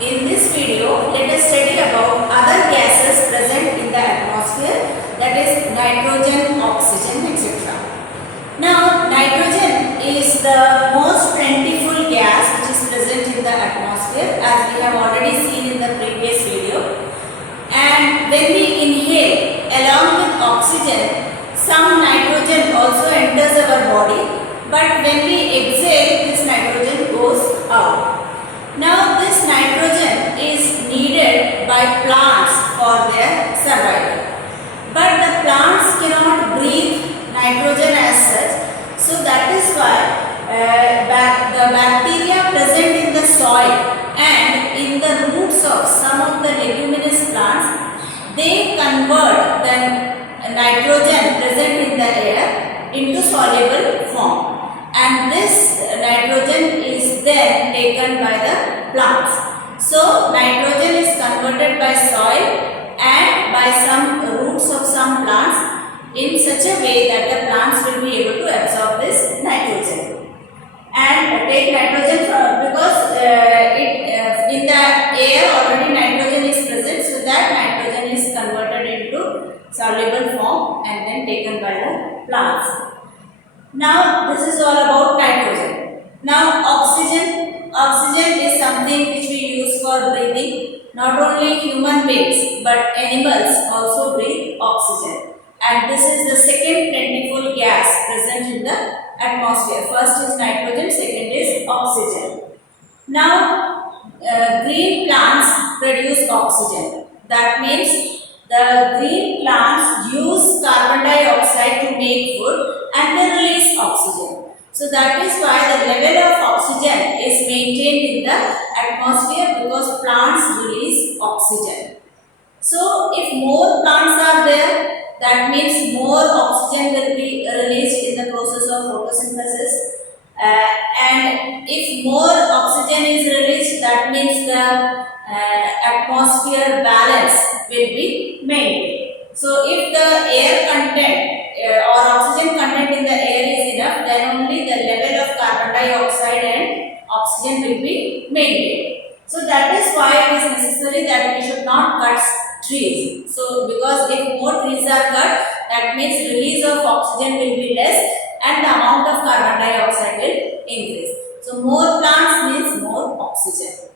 In this video, let us study about other gases present in the atmosphere, that is nitrogen, oxygen, etc. Now, nitrogen is the most plentiful gas which is present in the atmosphere, as we have already seen in the previous video. And when we inhale along with oxygen, some nitrogen also enters our body, but when we exhale, this nitrogen goes out. Now, this nitrogen is needed by plants for their survival. But the plants cannot breathe nitrogen as such. So that is why the bacteria present in the soil and in the roots of some of the leguminous plants, they convert the nitrogen present in the air into soluble form. And this nitrogen is then taken by the plants. So nitrogen is converted by soil and by some roots of some plants in such a way that the plants will be able to absorb this nitrogen and take nitrogen from, because in the air already nitrogen is present, so that nitrogen is converted into soluble form and then taken by the plants. Now, this is all about nitrogen. Now, oxygen. Oxygen is something which we use for breathing. Not only human beings, but animals also breathe oxygen. And this is the second plentiful gas present in the atmosphere. First is nitrogen, second is oxygen. Now, green plants produce oxygen. That means the green plants use carbon dioxide to make food and they release oxygen. So that is why the level of oxygen is maintained in the atmosphere, because plants release oxygen. So if more plants are there, that means more oxygen will be released in the process of photosynthesis. And if more oxygen is released, that means the atmosphere balance will be maintained. So if the air content or oxygen content in the air is enough, then only the level of carbon dioxide and oxygen will be maintained. So that is why it is necessary that we should not cut trees. So because if more trees are cut, that means release of oxygen will be less and the amount of carbon dioxide will increase. So more plants means more oxygen.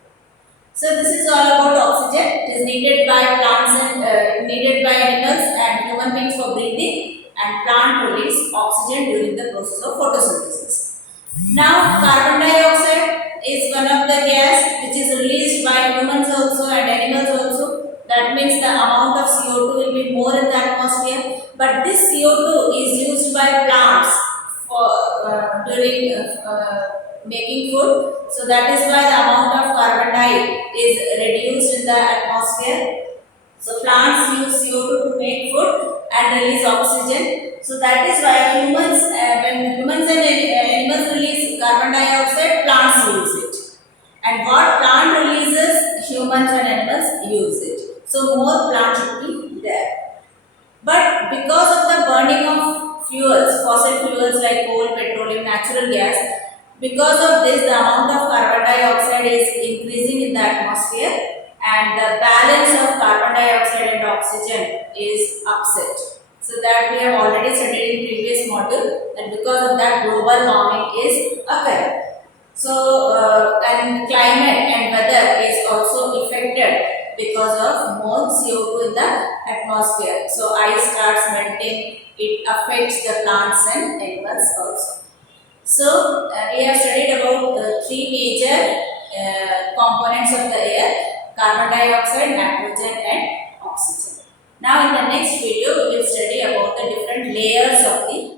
So this is all about oxygen. It is needed by plants and needed by animals and human beings for breathing, and plant release oxygen during the process of photosynthesis. Now, carbon dioxide is one of the gas which is released by humans also and animals also. That means the amount of CO2 will be more in the atmosphere. But this CO2 is used by plants for during making food. So that is why the amount of carbon dioxide is reduced in the atmosphere. So plants use CO2 to make food and release oxygen. So that is why humans, when humans and animals release carbon dioxide, plants use it. And what plant releases, humans and animals use it. So more plants should be there. But because of the burning of fuels, fossil fuels like coal, petroleum, natural gas, because of this, the amount of carbon dioxide is increasing in the atmosphere, and the balance of carbon dioxide and oxygen is upset. So that we have already studied in previous module, and because of that global warming is occurring. So and climate and weather is also affected because of more CO2 in the atmosphere. So ice starts melting, it affects the plants and animals also. So we have studied about three major components of the air: carbon dioxide, nitrogen and oxygen. Now in the next video we will study about the different layers of the